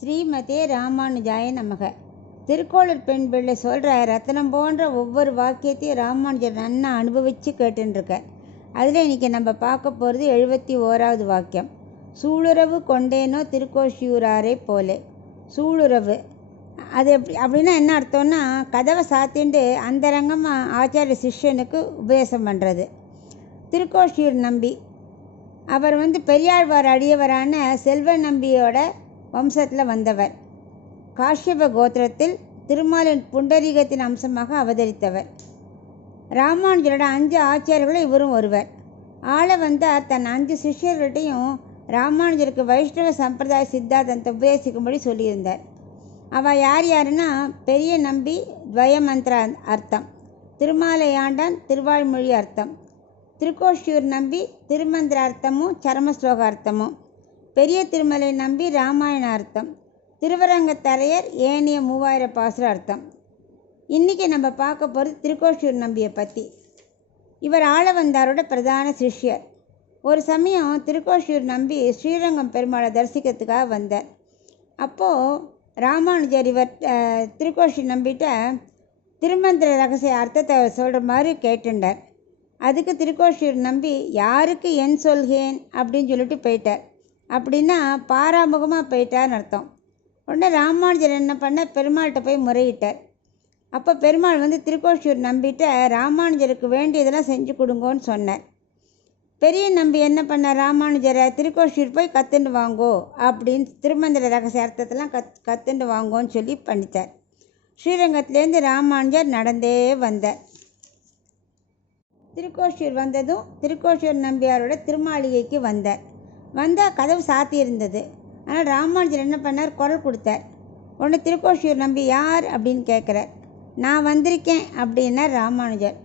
ஸ்ரீமதே ராமானுஜாய நமக. திருக்கோளூர் பெண் பிள்ளை சொல்கிற ரத்தனம் போன்ற ஒவ்வொரு வாக்கியத்தையும் ராமானுஜர் நன்னா அனுபவித்து கேட்டுருக்க. அதில் இன்றைக்கி நம்ம பார்க்க போகிறது 71வது வாக்கியம். சூளுறவு கொண்டேனோ திருக்கோஷியூராரே போலே. சூளுறவு அது அப்படின்னா என்ன அர்த்தம்னா, கதவை சாத்திண்டு அந்தரங்கமாக ஆச்சாரிய சிஷ்யனுக்கு உபதேசம் பண்ணுறது. திருக்கோஷியூர் நம்பி அவர் பெரியாழ்வார் அடியவரான செல்வ நம்பியோட வம்சத்தில் வந்தவர். காஷ்யப கோத்திரத்தில் திருமாலின் புண்டரீகத்தின் அம்சமாக அவதரித்தவர். ராமானுஜரோட 5 ஆச்சாரியர்களும் இவரும் ஒருவர். ஆள வந்தார் தன் 5 சிஷ்யர்கள்ட்டையும் ராமானுஜருக்கு வைஷ்ணவ சம்பிரதாய சித்தாந்தத்தை உபதேசிக்கும்படி சொல்லியிருந்தார். அவள் யார் யாருன்னா, பெரிய நம்பி துவயமந்திர அர்த்தம், திருமாலையாண்டான் திருவாழ்மொழி அர்த்தம், திருக்கோஷியூர் நம்பி திருமந்திர அர்த்தமும் சரமஸ்லோக அர்த்தமும், பெரிய திருமலை நம்பி ராமாயண அர்த்தம், திருவரங்கத்தரையர் ஏனைய 3000 பாசுர அர்த்தம். இன்றைக்கி நம்ம பார்க்க போகிறது திருக்கோஷியூர் நம்பியை பற்றி. இவர் ஆளவந்தாரோட பிரதான சிஷ்யர். ஒரு சமயம் திருக்கோஷியூர் நம்பி ஸ்ரீரங்கம் பெருமாளை தரிசிக்கிறதுக்காக வந்தார். அப்போது ராமானுஜர் இவர் திருக்கோஷியூர் நம்பிட்ட திருமந்திர ரகசிய அர்த்தத்தை சொல்கிற மாதிரி கேட்டுண்டார். அதுக்கு திருக்கோஷியூர் நம்பி யாருக்கு என் சொல்கேன் அப்படின்னு சொல்லிட்டு போயிட்டார். அப்படின்னா பாராமுகமாக போயிட்டார்னு அர்த்தம். உடனே ராமானுஜர் என்ன பண்ண, பெருமாள்கிட்ட போய் முறையிட்டார். அப்போ பெருமாள் திருக்கோஷியூர் நம்பிட்ட ராமானுஜருக்கு வேண்டியதெல்லாம் செஞ்சு கொடுங்கோன்னு சொன்னார். பெரிய நம்பி என்ன பண்ணார், ராமானுஜரை திருக்கோஷியூர் போய் கற்றுண்டு வாங்கோ அப்படின்னு திருமந்திர ரகசிய அர்த்தத்தெல்லாம் கற்றுண்டு வாங்கோன்னு சொல்லி பண்ணித்தார். ஸ்ரீரங்கத்துலேருந்து ராமானுஜர் நடந்தே வந்தார். திருக்கோஷியூர் வந்ததும் திருக்கோஷியூர் நம்பியாரோட திருமாளிகைக்கு வந்தால் கதவு சாத்தி இருந்தது. ஆனால் ராமானுஜர் என்ன பண்ணார், குரல் கொடுத்தார். உடனே திருக்கோஷியூர் நம்பி யார் அப்படின்னு கேட்குறார். நான் வந்திருக்கேன் அப்படின்னார் ராமானுஜர்.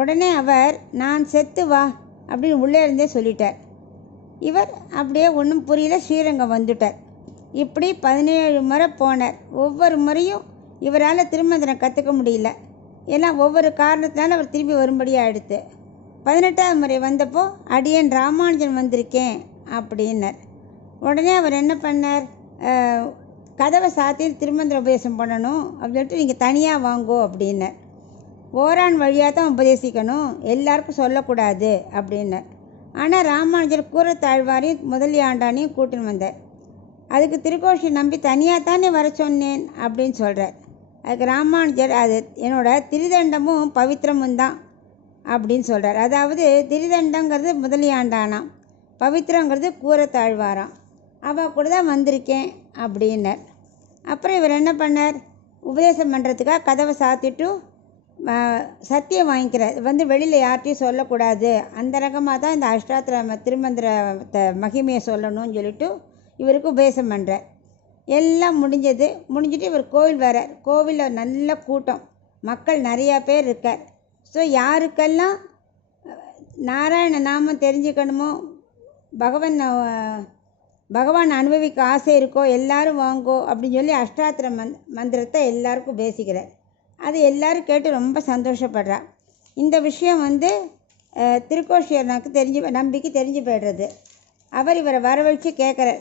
உடனே அவர் நான் செத்து வா அப்படின்னு உள்ளே இருந்தே சொல்லிட்டார். இவர் அப்படியே ஒன்றும் புரியல, ஸ்ரீரங்கம் வந்துட்டார். இப்படி 17 முறை போனார். ஒவ்வொரு முறையும் இவரால் திருமந்திரம் கற்றுக்க முடியல. எல்லாம் ஒவ்வொரு காரணத்தினால அவர் திரும்பி வரும்படியாக எடுத்து 18வது முறை வந்தப்போ அடியேன் ராமானுஜன் வந்திருக்கேன் அப்படின்னார். உடனே அவர் என்ன பண்ணார், கதவை சாத்தி திருமந்திர உபதேசம் பண்ணணும் அப்படின்னு சொல்லிட்டு நீங்கள் தனியாக வாங்கோ அப்படின்னார். ஓரான் வழியாக தான் உபதேசிக்கணும், எல்லாருக்கும் சொல்லக்கூடாது அப்படின்னார். ஆனால் ராமானுஜர் கூரத்தாழ்வாரையும் முதலியாண்டானையும் கூட்டின்னு வந்தார். அதுக்கு திருக்கோஷி நம்பி தனியாக தானே வர சொன்னேன் அப்படின்னு சொல்கிறார். அதுக்கு ராமானுஜர் அது என்னோட திரிதண்டமும் பவித்திரமும் தான் அப்படின்னு சொல்கிறார். அதாவது திரிதண்டங்கிறது முதலியாண்டானாம், பவித்திரங்கிறது கூரத்தாழ்வாராம். அவள் கூட தான் வந்திருக்கேன் அப்படின்னார். அப்புறம் இவர் என்ன பண்ணார், உபதேசம் பண்ணுறதுக்காக கதவை சாத்திட்டு சத்தியம் வாங்கிக்கிறார். வெளியில் யார்கிட்டையும் சொல்லக்கூடாது, அந்த ரகமாக தான் இந்த அஷ்டாத்திர திருமந்திர மகிமையை சொல்லணும்னு சொல்லிட்டு இவருக்கு உபதேசம் பண்ணுறார். எல்லாம் முடிஞ்சிட்டு இவர் கோவில் வரார். கோவிலில் நல்ல கூட்டம், மக்கள் நிறையா பேர் இருக்கார். ஸோ யாருக்கெல்லாம் நாராயண நாமம் தெரிஞ்சுக்கணுமோ, பகவான் அனுபவிக்க ஆசை இருக்கோ எல்லாரும் வாங்கோ அப்படின்னு சொல்லி அஷ்டாத்திர மந்திரத்தை எல்லாருக்கும் பேசிக்கிறார். அது எல்லோரும் கேட்டு ரொம்ப சந்தோஷப்படுறா. இந்த விஷயம் திருக்கோஷியூர் நம்பிக்கை தெரிஞ்சு போய்டுறது. அவர் இவரை வரவழைச்சு கேட்குறார்,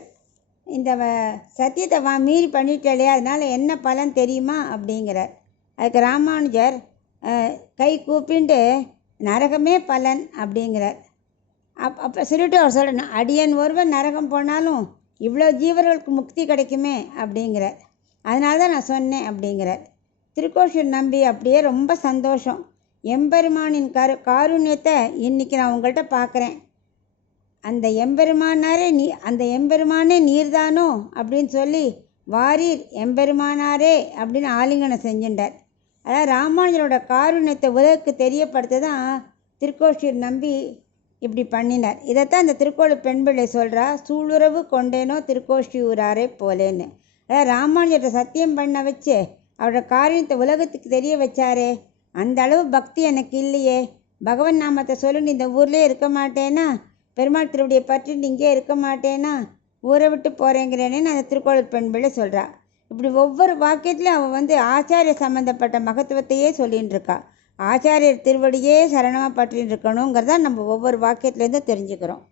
இந்த சத்தியத்தை மீறி பண்ணிட்டாலே அதனால் என்ன பலன் தெரியுமா அப்படிங்கிறார். அதுக்கு ராமானுஜர் கை கூப்பிண்டு நரகமே பலன் அப்படிங்கிறார். அப்போ சொல்லிட்டு அவர் சொல்லணும், அடியன் ஒருவர் நரகம் போனாலும் இவ்வளோ ஜீவர்களுக்கு முக்தி கிடைக்குமே அப்படிங்கிறார். அதனால தான் நான் சொன்னேன் அப்படிங்கிறார். திருக்கோஷியூர் நம்பி அப்படியே ரொம்ப சந்தோஷம். எம்பெருமானின் காருண்யத்தை இன்றைக்கி நான் உங்கள்கிட்ட பார்க்குறேன். அந்த எம்பெருமானே நீர்தானோ அப்படின்னு சொல்லி வாரீர் எம்பெருமானாரே அப்படின்னு ஆலிங்கனம் செஞ்சுட்டார். அதாவது ராமானுஜரோட காருண்யத்தை உலகுக்கு தெரியப்படுத்த தான் திருக்கோஷியூர் நம்பி இப்படி பண்ணினார். இதைத்தான் இந்த திருக்கோளூர் பெண் பிள்ளை சொல்கிறா, சூளுறவு கொண்டேனோ திருக்கோஷியூராரே போலேன்னு. அதாவது ராமானுஜர்கிட்ட சத்தியம் பண்ண வச்சு அவரோட காரியத்தை உலகத்துக்கு தெரிய வச்சாரே, அந்த அளவு பக்தி எனக்கு இல்லையே. பகவன் நாமத்தை சொல்லி இந்த ஊர்லேயே இருக்க மாட்டேனா, பெருமாள் திருவடியை பற்றிட்டு இங்கே இருக்க மாட்டேனா, ஊரை விட்டு போகிறேங்கிறேன்னு அந்த திருக்கோளூர் பெண் பிள்ளை சொல்கிறா. இப்படி ஒவ்வொரு வாக்கியத்திலும் அவள் ஆச்சாரிய சம்மந்தப்பட்ட மகத்துவத்தையே சொல்லின்னு இருக்கா. ஆச்சாரியர் திருவடியே சரணமாக பற்றின்னு இருக்கணுங்கிறத நம்ம ஒவ்வொரு வாக்கியத்துலேருந்து தெரிஞ்சுக்கிறோம்.